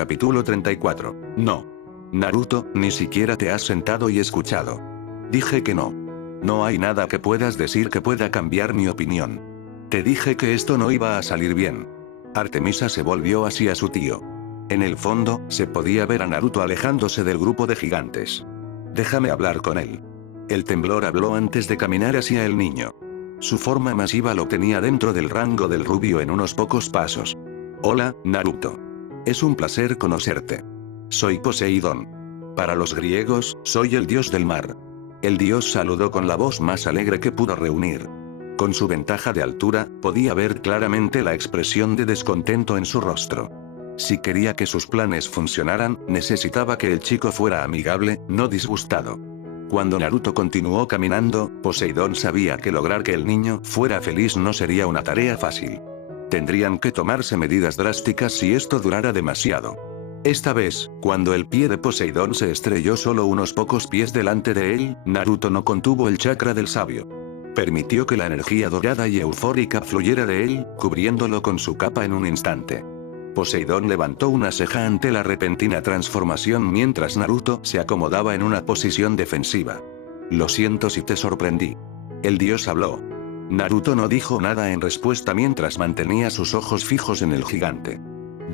Capítulo 34. No. Naruto, ni siquiera te has sentado y escuchado. Dije que no. No hay nada que puedas decir que pueda cambiar mi opinión. Te dije que esto no iba a salir bien. Artemisa se volvió hacia su tío. En el fondo, se podía ver a Naruto alejándose del grupo de gigantes. Déjame hablar con él. El temblor habló antes de caminar hacia el niño. Su forma masiva lo tenía dentro del rango del rubio en unos pocos pasos. Hola, Naruto. Es un placer conocerte. Soy Poseidón. Para los griegos, soy el dios del mar. El dios saludó con la voz más alegre que pudo reunir. Con su ventaja de altura, podía ver claramente la expresión de descontento en su rostro. Si quería que sus planes funcionaran, necesitaba que el chico fuera amigable, no disgustado. Cuando Naruto continuó caminando, Poseidón sabía que lograr que el niño fuera feliz no sería una tarea fácil. Tendrían que tomarse medidas drásticas si esto durara demasiado. Esta vez, cuando el pie de Poseidón se estrelló solo unos pocos pies delante de él, Naruto no contuvo el chakra del sabio. Permitió que la energía dorada y eufórica fluyera de él, cubriéndolo con su capa en un instante. Poseidón levantó una ceja ante la repentina transformación mientras Naruto se acomodaba en una posición defensiva. Lo siento si te sorprendí. El dios habló. Naruto no dijo nada en respuesta mientras mantenía sus ojos fijos en el gigante.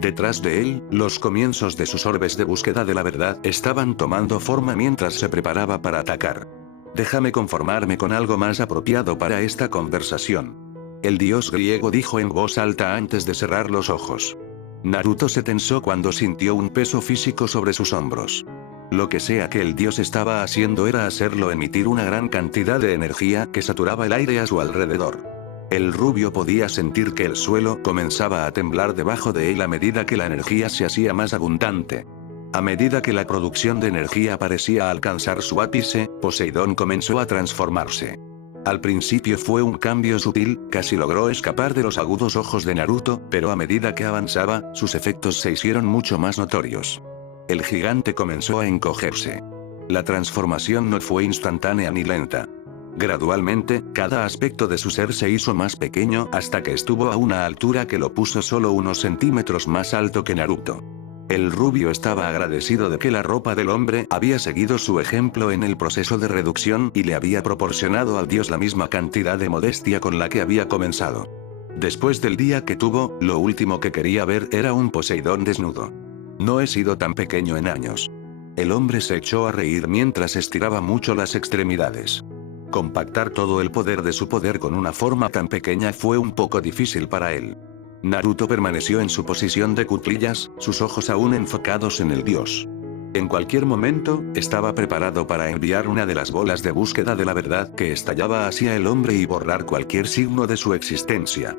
Detrás de él, los comienzos de sus orbes de búsqueda de la verdad estaban tomando forma mientras se preparaba para atacar. Déjame conformarme con algo más apropiado para esta conversación. El dios griego dijo en voz alta antes de cerrar los ojos. Naruto se tensó cuando sintió un peso físico sobre sus hombros. Lo que sea que el dios estaba haciendo era hacerlo emitir una gran cantidad de energía que saturaba el aire a su alrededor. El rubio podía sentir que el suelo comenzaba a temblar debajo de él a medida que la energía se hacía más abundante. A medida que la producción de energía parecía alcanzar su ápice, Poseidón comenzó a transformarse. Al principio fue un cambio sutil, casi logró escapar de los agudos ojos de Naruto, pero a medida que avanzaba, sus efectos se hicieron mucho más notorios. El gigante comenzó a encogerse. La transformación no fue instantánea ni lenta. Gradualmente, cada aspecto de su ser se hizo más pequeño hasta que estuvo a una altura que lo puso solo unos centímetros más alto que Naruto. El rubio estaba agradecido de que la ropa del hombre había seguido su ejemplo en el proceso de reducción y le había proporcionado al dios la misma cantidad de modestia con la que había comenzado. Después del día que tuvo, lo último que quería ver era un Poseidón desnudo. No he sido tan pequeño en años. El hombre se echó a reír mientras estiraba mucho las extremidades. Compactar todo el poder de su poder con una forma tan pequeña fue un poco difícil para él. Naruto permaneció en su posición de cuclillas, sus ojos aún enfocados en el dios. En cualquier momento, estaba preparado para enviar una de las bolas de búsqueda de la verdad que estallaba hacia el hombre y borrar cualquier signo de su existencia.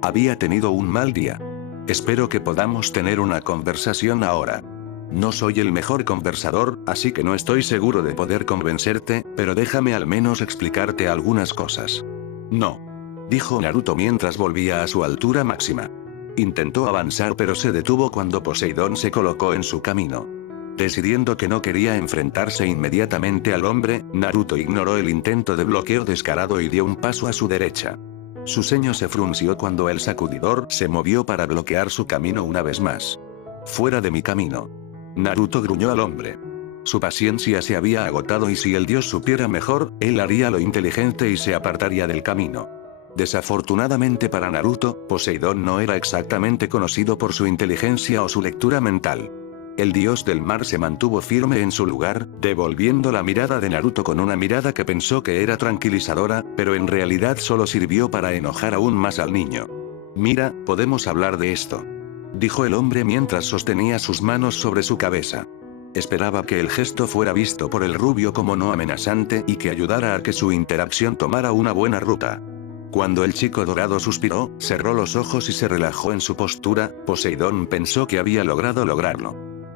Había tenido un mal día. Espero que podamos tener una conversación ahora. No soy el mejor conversador, así que no estoy seguro de poder convencerte, pero déjame al menos explicarte algunas cosas. No. Dijo Naruto mientras volvía a su altura máxima. Intentó avanzar pero se detuvo cuando Poseidón se colocó en su camino. Decidiendo que no quería enfrentarse inmediatamente al hombre, Naruto ignoró el intento de bloqueo descarado y dio un paso a su derecha. Su ceño se frunció cuando el sacudidor se movió para bloquear su camino una vez más. Fuera de mi camino. Naruto gruñó al hombre. Su paciencia se había agotado y si el dios supiera mejor, él haría lo inteligente y se apartaría del camino. Desafortunadamente para Naruto, Poseidón no era exactamente conocido por su inteligencia o su lectura mental. El dios del mar se mantuvo firme en su lugar, devolviendo la mirada de Naruto con una mirada que pensó que era tranquilizadora, pero en realidad solo sirvió para enojar aún más al niño. Mira, podemos hablar de esto. Dijo el hombre mientras sostenía sus manos sobre su cabeza. Esperaba que el gesto fuera visto por el rubio como no amenazante y que ayudara a que su interacción tomara una buena ruta. Cuando el chico dorado suspiró, cerró los ojos y se relajó en su postura, Poseidón pensó que había lograrlo.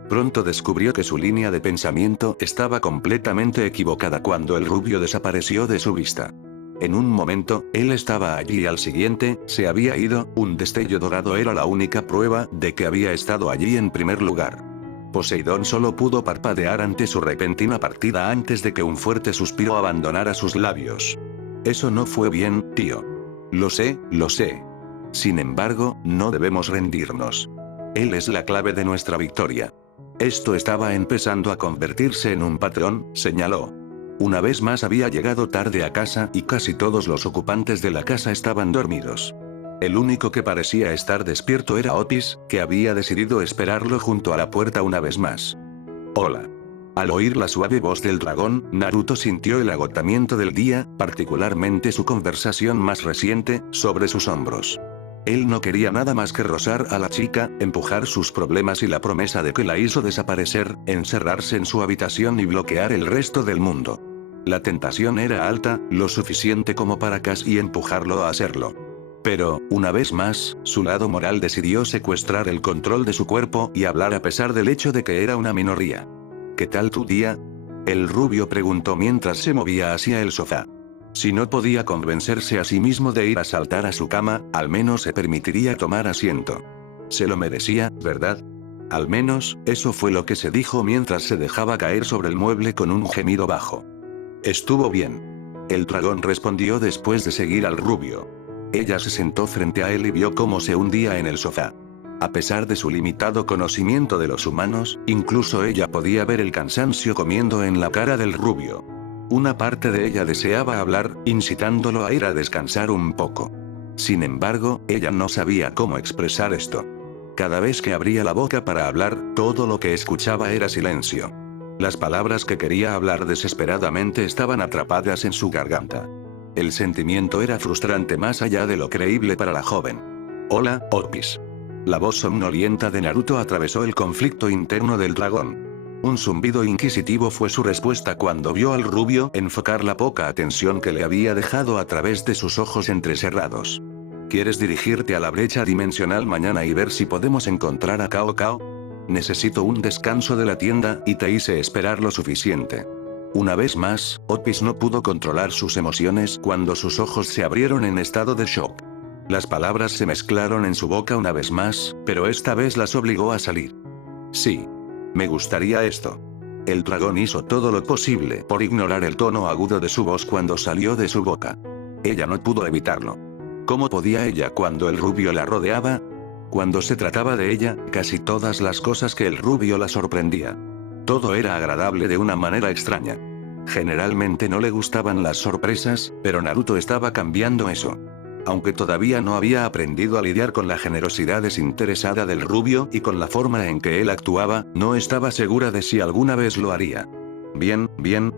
Pronto descubrió que su línea de pensamiento estaba completamente equivocada cuando el rubio desapareció de su vista. En un momento, él estaba allí y al siguiente, se había ido, un destello dorado era la única prueba de que había estado allí en primer lugar. Poseidón solo pudo parpadear ante su repentina partida antes de que un fuerte suspiro abandonara sus labios. Eso no fue bien, tío. Lo sé, lo sé. Sin embargo, no debemos rendirnos. Él es la clave de nuestra victoria. Esto estaba empezando a convertirse en un patrón, señaló. Una vez más había llegado tarde a casa y casi todos los ocupantes de la casa estaban dormidos. El único que parecía estar despierto era Otis, que había decidido esperarlo junto a la puerta una vez más. Hola. Al oír la suave voz del dragón, Naruto sintió el agotamiento del día, particularmente su conversación más reciente, sobre sus hombros. Él no quería nada más que rozar a la chica, empujar sus problemas y la promesa de que la hizo desaparecer, encerrarse en su habitación y bloquear el resto del mundo. La tentación era alta, lo suficiente como para casi empujarlo a hacerlo. Pero, una vez más, su lado moral decidió secuestrar el control de su cuerpo y hablar a pesar del hecho de que era una minoría. ¿Qué tal tu día? El rubio preguntó mientras se movía hacia el sofá. Si no podía convencerse a sí mismo de ir a saltar a su cama, al menos se permitiría tomar asiento. Se lo merecía, ¿verdad? Al menos, eso fue lo que se dijo mientras se dejaba caer sobre el mueble con un gemido bajo. Estuvo bien. El dragón respondió después de seguir al rubio. Ella se sentó frente a él y vio cómo se hundía en el sofá. A pesar de su limitado conocimiento de los humanos, incluso ella podía ver el cansancio comiendo en la cara del rubio. Una parte de ella deseaba hablar, incitándolo a ir a descansar un poco. Sin embargo, ella no sabía cómo expresar esto. Cada vez que abría la boca para hablar, todo lo que escuchaba era silencio. Las palabras que quería hablar desesperadamente estaban atrapadas en su garganta. El sentimiento era frustrante más allá de lo creíble para la joven. Hola, Otis. La voz somnolienta de Naruto atravesó el conflicto interno del dragón. Un zumbido inquisitivo fue su respuesta cuando vio al rubio enfocar la poca atención que le había dejado a través de sus ojos entrecerrados. ¿Quieres dirigirte a la brecha dimensional mañana y ver si podemos encontrar a Cao Cao? Necesito un descanso de la tienda y te hice esperar lo suficiente. Una vez más, Otis no pudo controlar sus emociones cuando sus ojos se abrieron en estado de shock. Las palabras se mezclaron en su boca una vez más, pero esta vez las obligó a salir. Sí. Me gustaría esto. El dragón hizo todo lo posible por ignorar el tono agudo de su voz cuando salió de su boca. Ella no pudo evitarlo. ¿Cómo podía ella cuando el rubio la rodeaba? Cuando se trataba de ella, casi todas las cosas que el rubio la sorprendía. Todo era agradable de una manera extraña. Generalmente no le gustaban las sorpresas, pero Naruto estaba cambiando eso. Aunque todavía no había aprendido a lidiar con la generosidad desinteresada del rubio y con la forma en que él actuaba, no estaba segura de si alguna vez lo haría. Bien,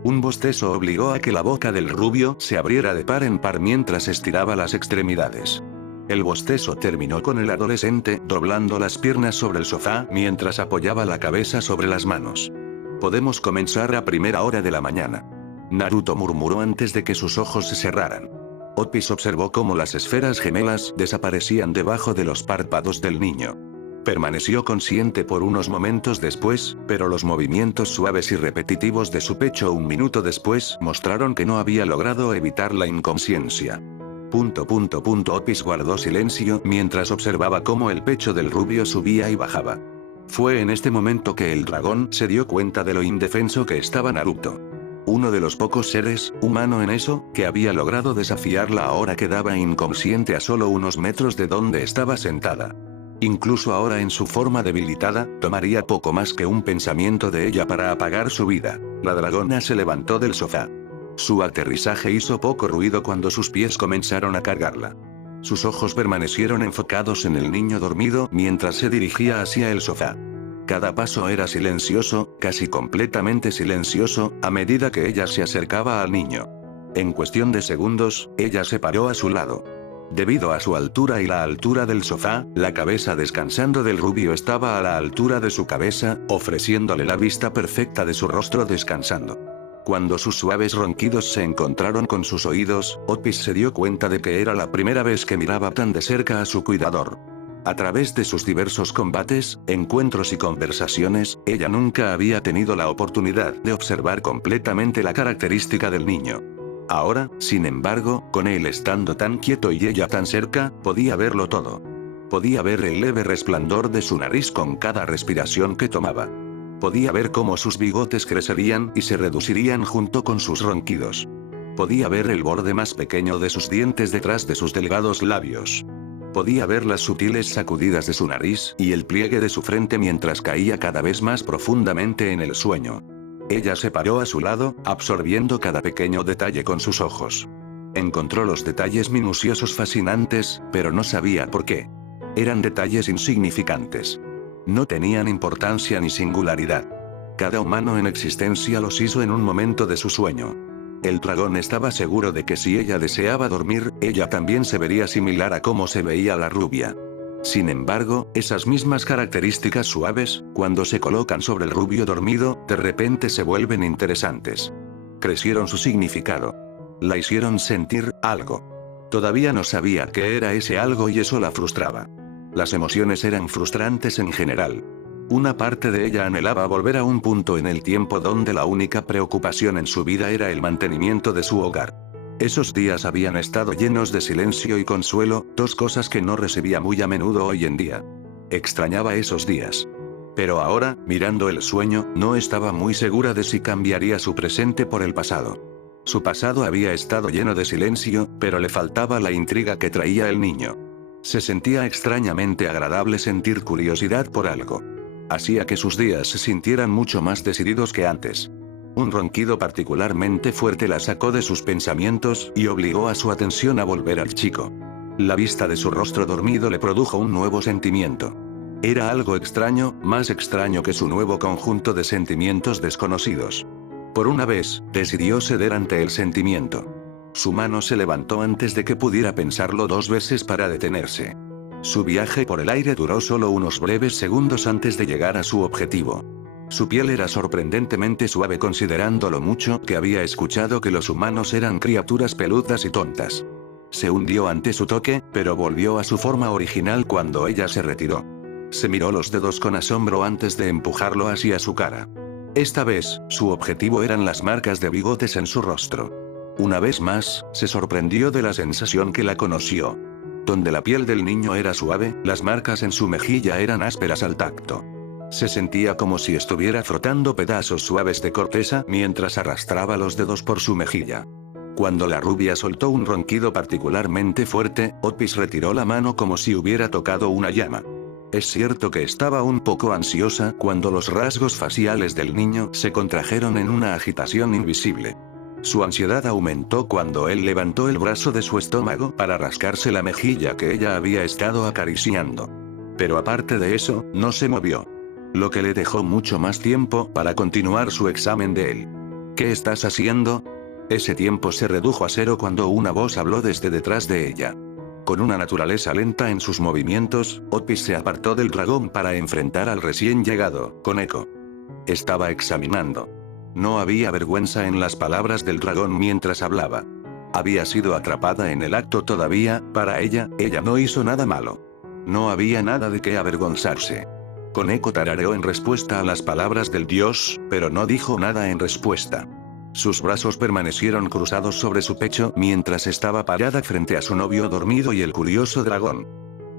un bostezo obligó a que la boca del rubio se abriera de par en par mientras estiraba las extremidades. El bostezo terminó con el adolescente doblando las piernas sobre el sofá mientras apoyaba la cabeza sobre las manos. Podemos comenzar a primera hora de la mañana. Naruto murmuró antes de que sus ojos se cerraran. Otis observó cómo las esferas gemelas desaparecían debajo de los párpados del niño. Permaneció consciente por unos momentos después, pero los movimientos suaves y repetitivos de su pecho un minuto después mostraron que no había logrado evitar la inconsciencia. Otis guardó silencio mientras observaba cómo el pecho del rubio subía y bajaba. Fue en este momento que el dragón se dio cuenta de lo indefenso que estaba Naruto. Uno de los pocos seres, humano en eso, que había logrado desafiarla ahora quedaba inconsciente a solo unos metros de donde estaba sentada. Incluso ahora en su forma debilitada, tomaría poco más que un pensamiento de ella para apagar su vida. La dragona se levantó del sofá. Su aterrizaje hizo poco ruido cuando sus pies comenzaron a cargarla. Sus ojos permanecieron enfocados en el niño dormido mientras se dirigía hacia el sofá. Cada paso era silencioso, casi completamente silencioso, a medida que ella se acercaba al niño. En cuestión de segundos, ella se paró a su lado. Debido a su altura y la altura del sofá, la cabeza descansando del rubio estaba a la altura de su cabeza, ofreciéndole la vista perfecta de su rostro descansando. Cuando sus suaves ronquidos se encontraron con sus oídos, Otis se dio cuenta de que era la primera vez que miraba tan de cerca a su cuidador. A través de sus diversos combates, encuentros y conversaciones, ella nunca había tenido la oportunidad de observar completamente la característica del niño. Ahora, sin embargo, con él estando tan quieto y ella tan cerca, podía verlo todo. Podía ver el leve resplandor de su nariz con cada respiración que tomaba. Podía ver cómo sus bigotes crecerían y se reducirían junto con sus ronquidos. Podía ver el borde más pequeño de sus dientes detrás de sus delgados labios. Podía ver las sutiles sacudidas de su nariz y el pliegue de su frente mientras caía cada vez más profundamente en el sueño. Ella se paró a su lado, absorbiendo cada pequeño detalle con sus ojos. Encontró los detalles minuciosos fascinantes, pero no sabía por qué. Eran detalles insignificantes. No tenían importancia ni singularidad. Cada humano en existencia los hizo en un momento de su sueño. El dragón estaba seguro de que si ella deseaba dormir, ella también se vería similar a cómo se veía la rubia. Sin embargo, esas mismas características suaves, cuando se colocan sobre el rubio dormido, de repente se vuelven interesantes. Crecieron su significado. La hicieron sentir algo. Todavía no sabía qué era ese algo y eso la frustraba. Las emociones eran frustrantes en general. Una parte de ella anhelaba volver a un punto en el tiempo donde la única preocupación en su vida era el mantenimiento de su hogar. Esos días habían estado llenos de silencio y consuelo, dos cosas que no recibía muy a menudo hoy en día. Extrañaba esos días. Pero ahora, mirando el sueño, no estaba muy segura de si cambiaría su presente por el pasado. Su pasado había estado lleno de silencio, pero le faltaba la intriga que traía el niño. Se sentía extrañamente agradable sentir curiosidad por algo. Hacía que sus días se sintieran mucho más decididos que antes. Un ronquido particularmente fuerte la sacó de sus pensamientos y obligó a su atención a volver al chico. La vista de su rostro dormido le produjo un nuevo sentimiento. Era algo extraño, más extraño que su nuevo conjunto de sentimientos desconocidos. Por una vez, decidió ceder ante el sentimiento. Su mano se levantó antes de que pudiera pensarlo dos veces para detenerse. Su viaje por el aire duró solo unos breves segundos antes de llegar a su objetivo. Su piel era sorprendentemente suave considerando lo mucho que había escuchado que los humanos eran criaturas peludas y tontas. Se hundió ante su toque, pero volvió a su forma original cuando ella se retiró. Se miró los dedos con asombro antes de empujarlo hacia su cara. Esta vez, su objetivo eran las marcas de bigotes en su rostro. Una vez más, se sorprendió de la sensación que la conoció. Donde la piel del niño era suave, las marcas en su mejilla eran ásperas al tacto. Se sentía como si estuviera frotando pedazos suaves de corteza mientras arrastraba los dedos por su mejilla. Cuando la rubia soltó un ronquido particularmente fuerte, Otis retiró la mano como si hubiera tocado una llama. Es cierto que estaba un poco ansiosa cuando los rasgos faciales del niño se contrajeron en una agitación invisible. Su ansiedad aumentó cuando él levantó el brazo de su estómago para rascarse la mejilla que ella había estado acariciando. Pero aparte de eso, no se movió. Lo que le dejó mucho más tiempo para continuar su examen de él. ¿Qué estás haciendo? Ese tiempo se redujo a cero cuando una voz habló desde detrás de ella. Con una naturaleza lenta en sus movimientos, Otis se apartó del dragón para enfrentar al recién llegado, Koneko. Estaba examinando. No había vergüenza en las palabras del dragón mientras hablaba. Había sido atrapada en el acto todavía, para ella no hizo nada malo. No había nada de qué avergonzarse. Koneko tarareó en respuesta a las palabras del dios, pero no dijo nada en respuesta. Sus brazos permanecieron cruzados sobre su pecho mientras estaba parada frente a su novio dormido y el curioso dragón.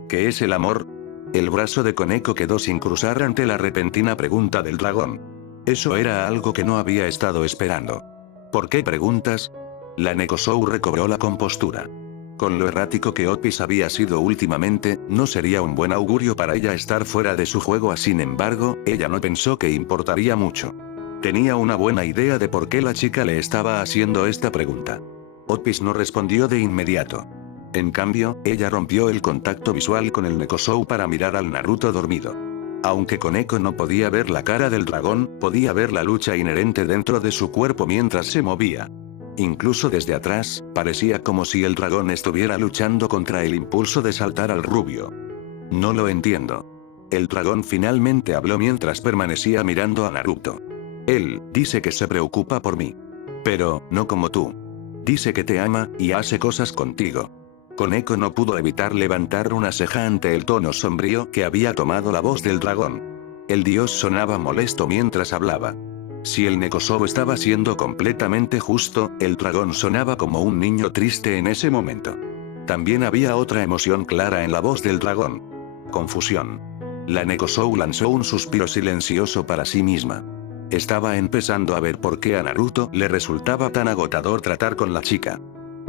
¿Qué es el amor? El brazo de Koneko quedó sin cruzar ante la repentina pregunta del dragón. Eso era algo que no había estado esperando. ¿Por qué preguntas? La Nekosou recobró la compostura. Con lo errático que Otis había sido últimamente, no sería un buen augurio para ella estar fuera de su juego. Sin embargo, ella no pensó que importaría mucho. Tenía una buena idea de por qué la chica le estaba haciendo esta pregunta. Otis no respondió de inmediato. En cambio, ella rompió el contacto visual con el Nekosou para mirar al Naruto dormido. Aunque Koneko no podía ver la cara del dragón, podía ver la lucha inherente dentro de su cuerpo mientras se movía. Incluso desde atrás, parecía como si el dragón estuviera luchando contra el impulso de saltar al rubio. No lo entiendo. El dragón finalmente habló mientras permanecía mirando a Naruto. Él dice que se preocupa por mí. Pero, no como tú. Dice que te ama, y hace cosas contigo. Koneko no pudo evitar levantar una ceja ante el tono sombrío que había tomado la voz del dragón. El dios sonaba molesto mientras hablaba. Si el Nekosou estaba siendo completamente justo, el dragón sonaba como un niño triste en ese momento. También había otra emoción clara en la voz del dragón. Confusión. La Nekosou lanzó un suspiro silencioso para sí misma. Estaba empezando a ver por qué a Naruto le resultaba tan agotador tratar con la chica.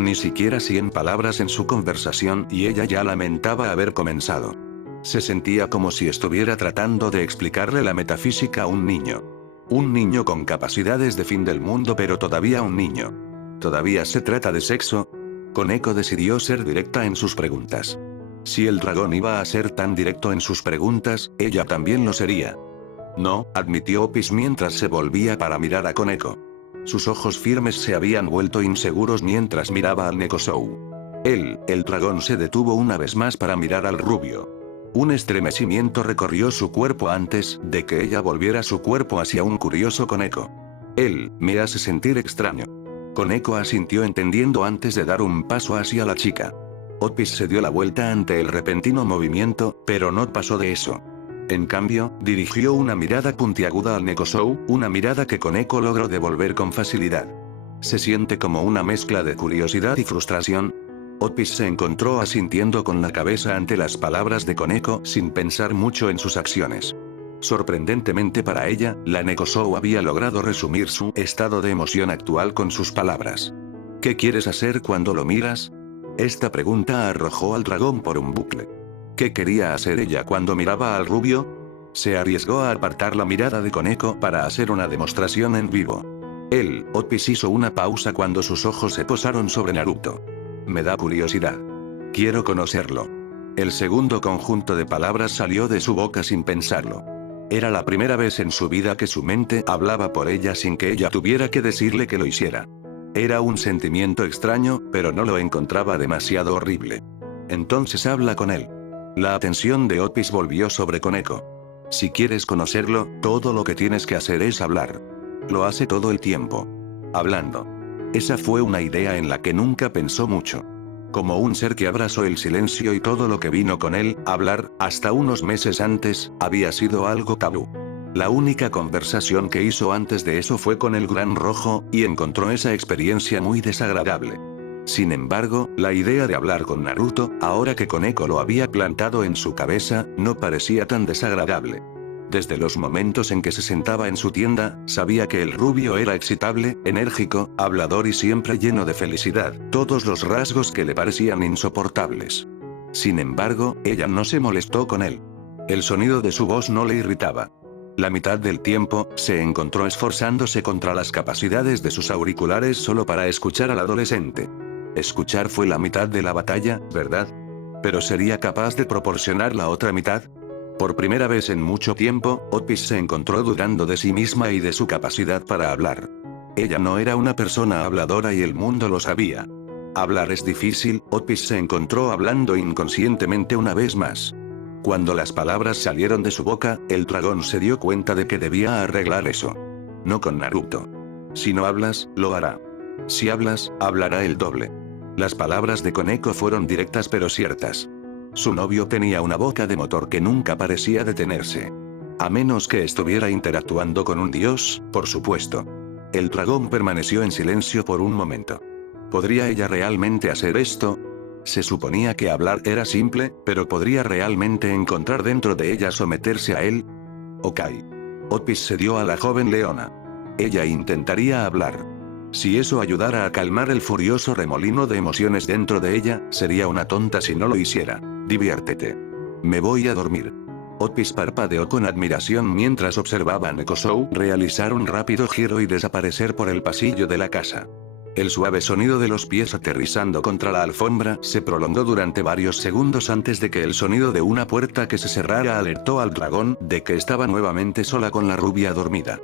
ni siquiera 100 palabras en su conversación y ella ya lamentaba haber comenzado. Se sentía como si estuviera tratando de explicarle la metafísica a un niño. Un niño con capacidades de fin del mundo, pero todavía un niño. ¿Todavía se trata de sexo? Koneko decidió ser directa en sus preguntas. Si el dragón iba a ser tan directo en sus preguntas, ella también lo sería. No, admitió Otis mientras se volvía para mirar a Koneko. Sus ojos firmes se habían vuelto inseguros mientras miraba al Nekoshou. El dragón se detuvo una vez más para mirar al rubio. Un estremecimiento recorrió su cuerpo antes de que ella volviera su cuerpo hacia un curioso Koneko. Me hace sentir extraño. Koneko asintió entendiendo antes de dar un paso hacia la chica. Otis se dio la vuelta ante el repentino movimiento, pero no pasó de eso. En cambio, dirigió una mirada puntiaguda al Nekoshou, una mirada que Koneko logró devolver con facilidad. Se siente como una mezcla de curiosidad y frustración. Otis se encontró asintiendo con la cabeza ante las palabras de Koneko sin pensar mucho en sus acciones. Sorprendentemente para ella, la Nekoshou había logrado resumir su estado de emoción actual con sus palabras. ¿Qué quieres hacer cuando lo miras? Esta pregunta arrojó al dragón por un bucle. ¿Qué quería hacer ella cuando miraba al rubio? Se arriesgó a apartar la mirada de Koneko para hacer una demostración en vivo. Otis hizo una pausa cuando sus ojos se posaron sobre Naruto. Me da curiosidad. Quiero conocerlo. El segundo conjunto de palabras salió de su boca sin pensarlo. Era la primera vez en su vida que su mente hablaba por ella sin que ella tuviera que decirle que lo hiciera. Era un sentimiento extraño, pero no lo encontraba demasiado horrible. Entonces habla con él. La atención de Otis volvió sobre Koneko. Si quieres conocerlo, todo lo que tienes que hacer es hablar. Lo hace todo el tiempo. Hablando. Esa fue una idea en la que nunca pensó mucho. Como un ser que abrazó el silencio y todo lo que vino con él, hablar, hasta unos meses antes, había sido algo tabú. La única conversación que hizo antes de eso fue con el Gran Rojo, y encontró esa experiencia muy desagradable. Sin embargo, la idea de hablar con Naruto, ahora que Koneko lo había plantado en su cabeza, no parecía tan desagradable. Desde los momentos en que se sentaba en su tienda, sabía que el rubio era excitable, enérgico, hablador y siempre lleno de felicidad, todos los rasgos que le parecían insoportables. Sin embargo, ella no se molestó con él. El sonido de su voz no le irritaba. La mitad del tiempo, se encontró esforzándose contra las capacidades de sus auriculares solo para escuchar al adolescente. Escuchar fue la mitad de la batalla, ¿verdad? ¿Pero sería capaz de proporcionar la otra mitad? Por primera vez en mucho tiempo, Otis se encontró dudando de sí misma y de su capacidad para hablar. Ella no era una persona habladora y el mundo lo sabía. Hablar es difícil, Otis se encontró hablando inconscientemente una vez más. Cuando las palabras salieron de su boca, el dragón se dio cuenta de que debía arreglar eso. No con Naruto. Si no hablas, lo hará. Si hablas, hablará el doble. Las palabras de Koneko fueron directas pero ciertas. Su novio tenía una boca de motor que nunca parecía detenerse. A menos que estuviera interactuando con un dios, por supuesto. El dragón permaneció en silencio por un momento. ¿Podría ella realmente hacer esto? Se suponía que hablar era simple, pero ¿podría realmente encontrar dentro de ella someterse a él? Ok. Otis se dio a la joven leona. Ella intentaría hablar. Si eso ayudara a calmar el furioso remolino de emociones dentro de ella, sería una tonta si no lo hiciera. Diviértete. Me voy a dormir. Otis parpadeó con admiración mientras observaba a Nekoshou realizar un rápido giro y desaparecer por el pasillo de la casa. El suave sonido de los pies aterrizando contra la alfombra se prolongó durante varios segundos antes de que el sonido de una puerta que se cerrara alertó al dragón de que estaba nuevamente sola con la rubia dormida.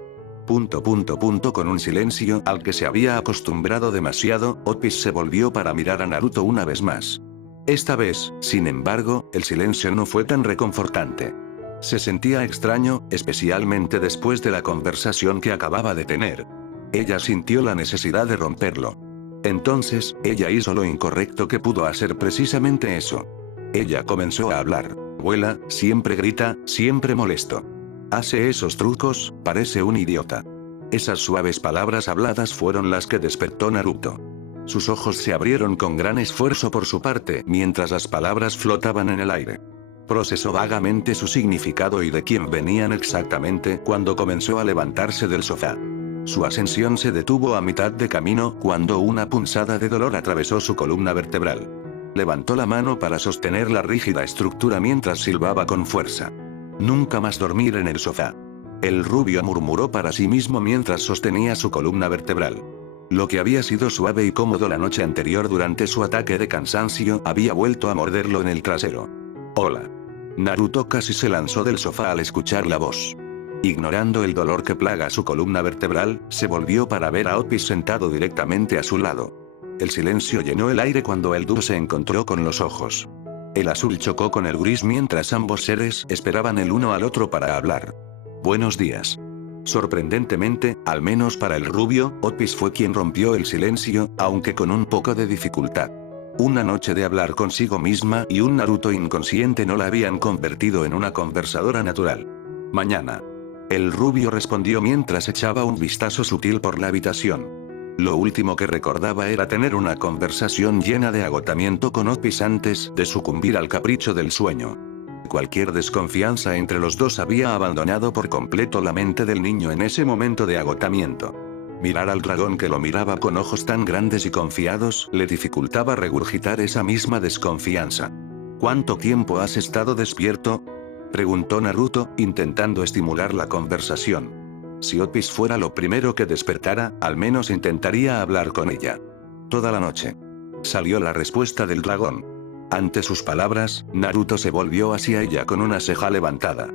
Con un silencio al que se había acostumbrado demasiado, Otis se volvió para mirar a Naruto una vez más. Esta vez, sin embargo, el silencio no fue tan reconfortante. Se sentía extraño, especialmente después de la conversación que acababa de tener. Ella sintió la necesidad de romperlo. Entonces, ella hizo lo incorrecto que pudo hacer precisamente eso. Ella comenzó a hablar. Vuela, siempre grita, siempre molesto. Hace esos trucos, parece un idiota. Esas suaves palabras habladas fueron las que despertó Naruto. Sus ojos se abrieron con gran esfuerzo por su parte mientras las palabras flotaban en el aire. Procesó vagamente su significado y de quién venían exactamente cuando comenzó a levantarse del sofá. Su ascensión se detuvo a mitad de camino cuando una punzada de dolor atravesó su columna vertebral. Levantó la mano para sostener la rígida estructura mientras silbaba con fuerza. Nunca más dormir en el sofá. El rubio murmuró para sí mismo mientras sostenía su columna vertebral. Lo que había sido suave y cómodo la noche anterior durante su ataque de cansancio había vuelto a morderlo en el trasero. Hola. Naruto casi se lanzó del sofá al escuchar la voz. Ignorando el dolor que plaga su columna vertebral, se volvió para ver a Otis sentado directamente a su lado. El silencio llenó el aire cuando el dúo se encontró con los ojos. El azul chocó con el gris mientras ambos seres esperaban el uno al otro para hablar. Buenos días. Sorprendentemente, al menos para el rubio, Otis fue quien rompió el silencio, aunque con un poco de dificultad. Una noche de hablar consigo misma y un Naruto inconsciente no la habían convertido en una conversadora natural. Mañana. El rubio respondió mientras echaba un vistazo sutil por la habitación. Lo último que recordaba era tener una conversación llena de agotamiento con Otis antes de sucumbir al capricho del sueño. Cualquier desconfianza entre los dos había abandonado por completo la mente del niño en ese momento de agotamiento. Mirar al dragón que lo miraba con ojos tan grandes y confiados le dificultaba regurgitar esa misma desconfianza. ¿Cuánto tiempo has estado despierto?, preguntó Naruto, intentando estimular la conversación. Si Otis fuera lo primero que despertara, al menos intentaría hablar con ella. Toda la noche. Salió la respuesta del dragón. Ante sus palabras, Naruto se volvió hacia ella con una ceja levantada.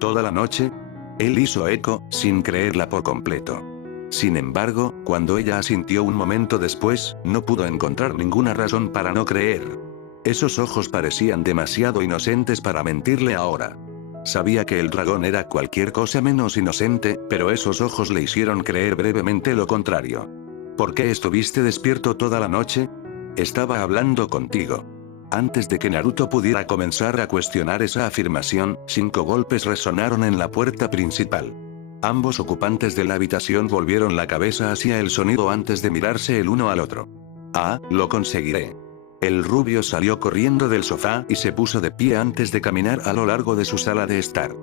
¿Toda la noche? Él hizo eco, sin creerla por completo. Sin embargo, cuando ella asintió un momento después, no pudo encontrar ninguna razón para no creer. Esos ojos parecían demasiado inocentes para mentirle ahora. Sabía que el dragón era cualquier cosa menos inocente, pero esos ojos le hicieron creer brevemente lo contrario. ¿Por qué estuviste despierto toda la noche? Estaba hablando contigo. Antes de que Naruto pudiera comenzar a cuestionar esa afirmación, 5 golpes resonaron en la puerta principal. Ambos ocupantes de la habitación volvieron la cabeza hacia el sonido antes de mirarse el uno al otro. Ah, lo conseguiré. El rubio salió corriendo del sofá y se puso de pie antes de caminar a lo largo de su sala de estar.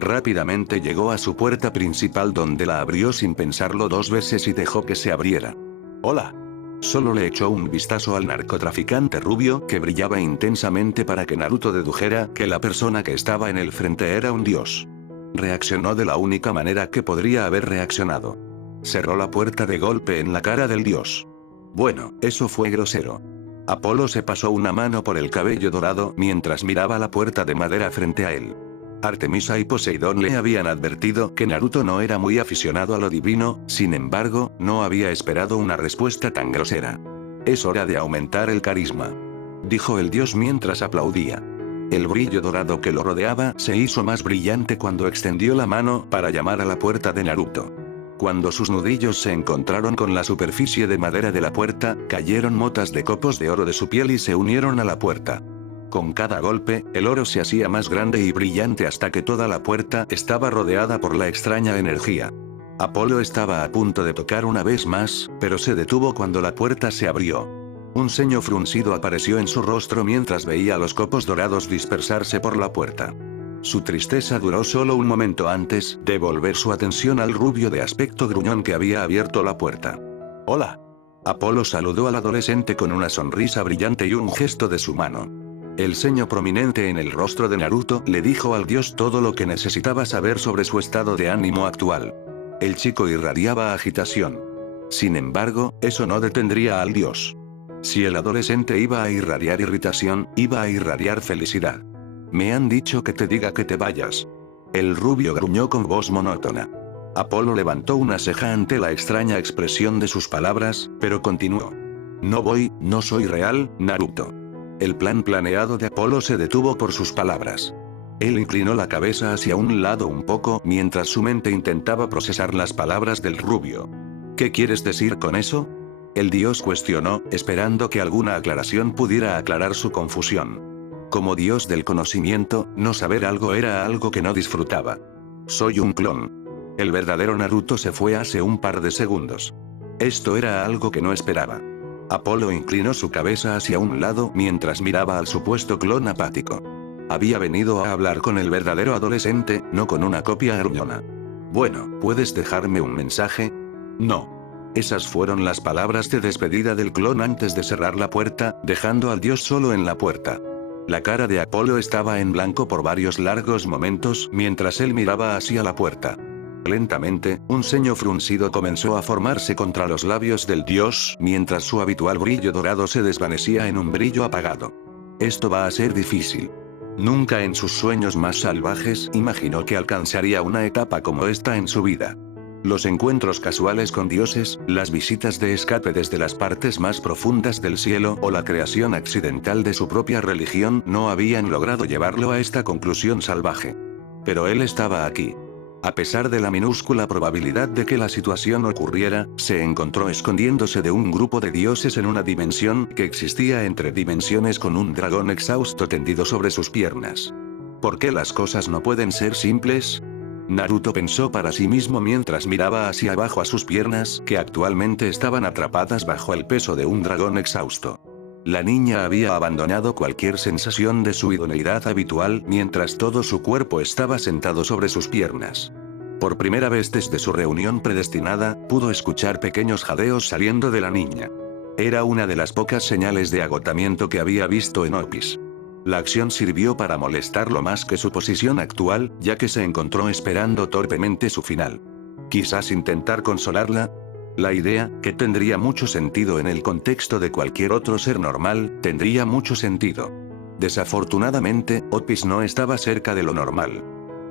Rápidamente llegó a su puerta principal donde la abrió sin pensarlo 2 veces y dejó que se abriera. Hola. Solo le echó un vistazo al narcotraficante rubio que brillaba intensamente para que Naruto dedujera que la persona que estaba en el frente era un dios. Reaccionó de la única manera que podría haber reaccionado. Cerró la puerta de golpe en la cara del dios. Bueno, eso fue grosero. Apolo se pasó una mano por el cabello dorado mientras miraba la puerta de madera frente a él. Artemisa y Poseidón le habían advertido que Naruto no era muy aficionado a lo divino, sin embargo, no había esperado una respuesta tan grosera. Es hora de aumentar el carisma, dijo el dios mientras aplaudía. El brillo dorado que lo rodeaba se hizo más brillante cuando extendió la mano para llamar a la puerta de Naruto. Cuando sus nudillos se encontraron con la superficie de madera de la puerta, cayeron motas de copos de oro de su piel y se unieron a la puerta. Con cada golpe, el oro se hacía más grande y brillante hasta que toda la puerta estaba rodeada por la extraña energía. Apolo estaba a punto de tocar una vez más, pero se detuvo cuando la puerta se abrió. Un ceño fruncido apareció en su rostro mientras veía los copos dorados dispersarse por la puerta. Su tristeza duró solo un momento antes de volver su atención al rubio de aspecto gruñón que había abierto la puerta. Hola. Apolo saludó al adolescente con una sonrisa brillante y un gesto de su mano. El ceño prominente en el rostro de Naruto le dijo al dios todo lo que necesitaba saber sobre su estado de ánimo actual. El chico irradiaba agitación. Sin embargo, eso no detendría al dios. Si el adolescente iba a irradiar irritación, iba a irradiar felicidad. Me han dicho que te diga que te vayas. El rubio gruñó con voz monótona. Apolo levantó una ceja ante la extraña expresión de sus palabras, pero continuó. No voy, no soy real, Naruto. El plan planeado de Apolo se detuvo por sus palabras. Él inclinó la cabeza hacia un lado un poco mientras su mente intentaba procesar las palabras del rubio. ¿Qué quieres decir con eso? El dios cuestionó, esperando que alguna aclaración pudiera aclarar su confusión. Como dios del conocimiento, no saber algo era algo que no disfrutaba. Soy un clon. El verdadero Naruto se fue hace un par de segundos. Esto era algo que no esperaba. Apolo inclinó su cabeza hacia un lado mientras miraba al supuesto clon apático. Había venido a hablar con el verdadero adolescente, no con una copia gruñona. Bueno, ¿puedes dejarme un mensaje? No. Esas fueron las palabras de despedida del clon antes de cerrar la puerta, dejando al dios solo en la puerta. La cara de Apolo estaba en blanco por varios largos momentos mientras él miraba hacia la puerta. Lentamente, un ceño fruncido comenzó a formarse contra los labios del dios, mientras su habitual brillo dorado se desvanecía en un brillo apagado. Esto va a ser difícil. Nunca en sus sueños más salvajes imaginó que alcanzaría una etapa como esta en su vida. Los encuentros casuales con dioses, las visitas de escape desde las partes más profundas del cielo o la creación accidental de su propia religión no habían logrado llevarlo a esta conclusión salvaje. Pero él estaba aquí. A pesar de la minúscula probabilidad de que la situación ocurriera, se encontró escondiéndose de un grupo de dioses en una dimensión que existía entre dimensiones con un dragón exhausto tendido sobre sus piernas. ¿Por qué las cosas no pueden ser simples? Naruto pensó para sí mismo mientras miraba hacia abajo a sus piernas que actualmente estaban atrapadas bajo el peso de un dragón exhausto. La niña había abandonado cualquier sensación de su idoneidad habitual mientras todo su cuerpo estaba sentado sobre sus piernas. Por primera vez desde su reunión predestinada, pudo escuchar pequeños jadeos saliendo de la niña. Era una de las pocas señales de agotamiento que había visto en Opis. La acción sirvió para molestarlo más que su posición actual, ya que se encontró esperando torpemente su final. Quizás intentar consolarla. La idea, que tendría mucho sentido en el contexto de cualquier otro ser normal, tendría mucho sentido. Desafortunadamente, Opis no estaba cerca de lo normal.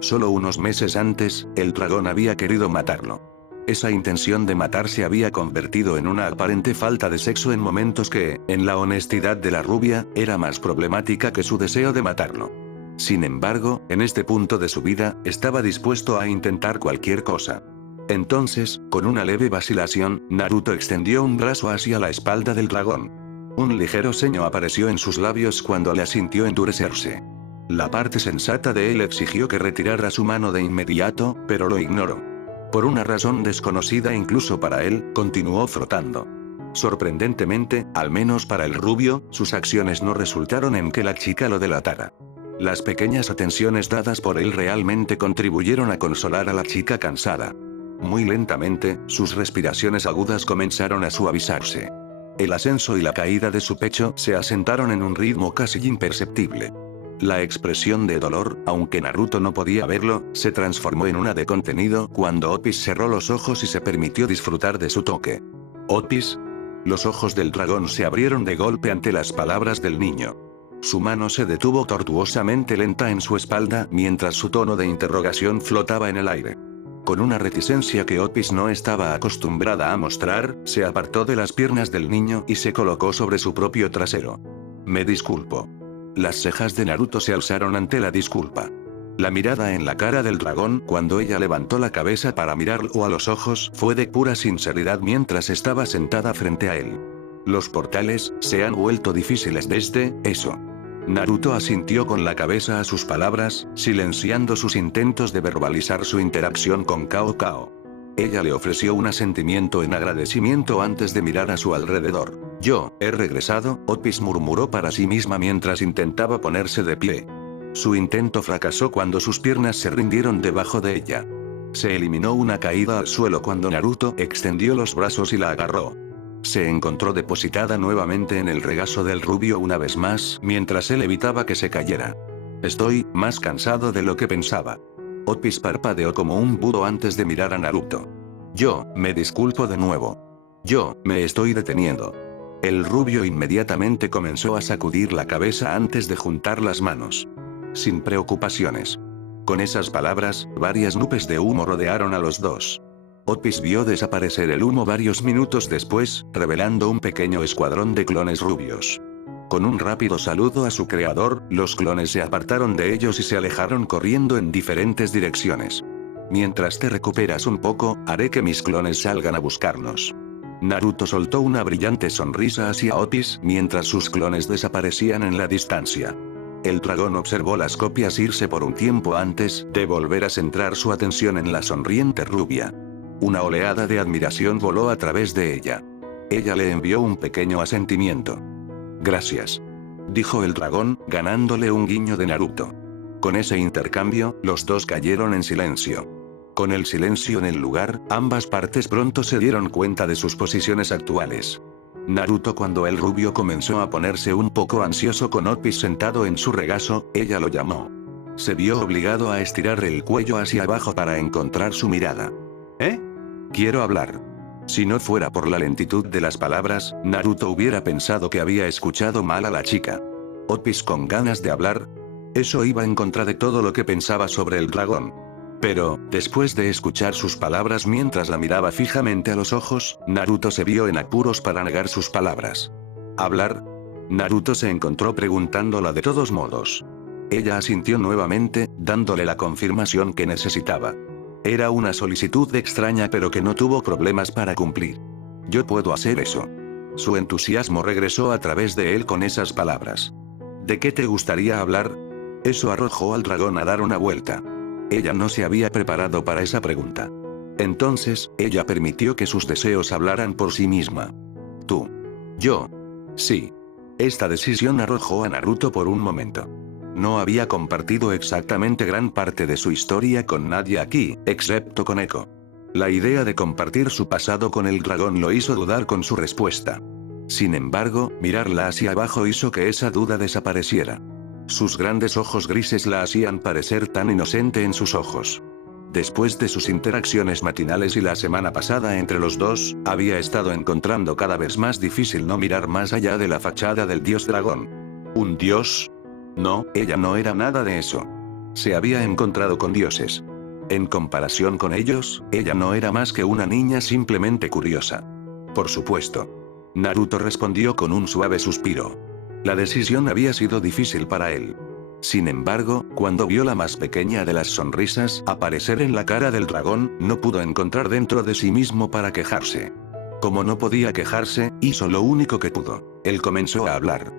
Solo unos meses antes, el dragón había querido matarlo. Esa intención de matar se había convertido en una aparente falta de sexo en momentos que, en la honestidad de la rubia, era más problemática que su deseo de matarlo. Sin embargo, en este punto de su vida, estaba dispuesto a intentar cualquier cosa. Entonces, con una leve vacilación, Naruto extendió un brazo hacia la espalda del dragón. Un ligero ceño apareció en sus labios cuando la sintió endurecerse. La parte sensata de él exigió que retirara su mano de inmediato, pero lo ignoró. Por una razón desconocida incluso para él, continuó frotando. Sorprendentemente, al menos para el rubio, sus acciones no resultaron en que la chica lo delatara. Las pequeñas atenciones dadas por él realmente contribuyeron a consolar a la chica cansada. Muy lentamente, sus respiraciones agudas comenzaron a suavizarse. El ascenso y la caída de su pecho se asentaron en un ritmo casi imperceptible. La expresión de dolor, aunque Naruto no podía verlo, se transformó en una de contenido cuando Opis cerró los ojos y se permitió disfrutar de su toque. ¿Opis? Los ojos del dragón se abrieron de golpe ante las palabras del niño. Su mano se detuvo tortuosamente lenta en su espalda mientras su tono de interrogación flotaba en el aire. Con una reticencia que Opis no estaba acostumbrada a mostrar, se apartó de las piernas del niño y se colocó sobre su propio trasero. Me disculpo. Las cejas de Naruto se alzaron ante la disculpa. La mirada en la cara del dragón cuando ella levantó la cabeza para mirarlo a los ojos fue de pura sinceridad mientras estaba sentada frente a él. Los portales se han vuelto difíciles desde eso. Naruto asintió con la cabeza a sus palabras, silenciando sus intentos de verbalizar su interacción con Cao Cao. Ella le ofreció un asentimiento en agradecimiento antes de mirar a su alrededor. Yo, he regresado, Opis murmuró para sí misma mientras intentaba ponerse de pie. Su intento fracasó cuando sus piernas se rindieron debajo de ella. Se eliminó una caída al suelo cuando Naruto extendió los brazos y la agarró. Se encontró depositada nuevamente en el regazo del rubio una vez más, mientras él evitaba que se cayera. Estoy más cansado de lo que pensaba. Opis parpadeó como un búho antes de mirar a Naruto. Yo, me disculpo de nuevo. Yo, me estoy deteniendo. El rubio inmediatamente comenzó a sacudir la cabeza antes de juntar las manos. Sin preocupaciones. Con esas palabras, varias nubes de humo rodearon a los dos. Opis vio desaparecer el humo varios minutos después, revelando un pequeño escuadrón de clones rubios. Con un rápido saludo a su creador, los clones se apartaron de ellos y se alejaron corriendo en diferentes direcciones. Mientras te recuperas un poco, haré que mis clones salgan a buscarnos. Naruto soltó una brillante sonrisa hacia Opis mientras sus clones desaparecían en la distancia. El dragón observó las copias irse por un tiempo antes de volver a centrar su atención en la sonriente rubia. Una oleada de admiración voló a través de ella. Ella le envió un pequeño asentimiento. Gracias. Dijo el dragón, ganándole un guiño de Naruto. Con ese intercambio, los dos cayeron en silencio. Con el silencio en el lugar, ambas partes pronto se dieron cuenta de sus posiciones actuales. Naruto, cuando el rubio comenzó a ponerse un poco ansioso con Otpis sentado en su regazo, ella lo llamó. Se vio obligado a estirar el cuello hacia abajo para encontrar su mirada. ¿Eh? Quiero hablar. Si no fuera por la lentitud de las palabras, Naruto hubiera pensado que había escuchado mal a la chica. Otpis con ganas de hablar. Eso iba en contra de todo lo que pensaba sobre el dragón. Pero, después de escuchar sus palabras mientras la miraba fijamente a los ojos, Naruto se vio en apuros para negar sus palabras. ¿Hablar? Naruto se encontró preguntándola de todos modos. Ella asintió nuevamente, dándole la confirmación que necesitaba. Era una solicitud extraña pero que no tuvo problemas para cumplir. Yo puedo hacer eso. Su entusiasmo regresó a través de él con esas palabras. ¿De qué te gustaría hablar? Eso arrojó al dragón a dar una vuelta. Ella no se había preparado para esa pregunta. Entonces, ella permitió que sus deseos hablaran por sí misma. Tú. Yo. Sí. Esta decisión arrojó a Naruto por un momento. No había compartido exactamente gran parte de su historia con nadie aquí, excepto con Eko. La idea de compartir su pasado con el dragón lo hizo dudar con su respuesta. Sin embargo, mirarla hacia abajo hizo que esa duda desapareciera. Sus grandes ojos grises la hacían parecer tan inocente en sus ojos. Después de sus interacciones matinales y la semana pasada entre los dos, había estado encontrando cada vez más difícil no mirar más allá de la fachada del dios dragón. ¿Un dios? No, ella no era nada de eso. Se había encontrado con dioses. En comparación con ellos, ella no era más que una niña simplemente curiosa. Por supuesto. Naruto respondió con un suave suspiro. La decisión había sido difícil para él. Sin embargo, cuando vio la más pequeña de las sonrisas aparecer en la cara del dragón, no pudo encontrar dentro de sí mismo para quejarse. Como no podía quejarse, hizo lo único que pudo. Él comenzó a hablar.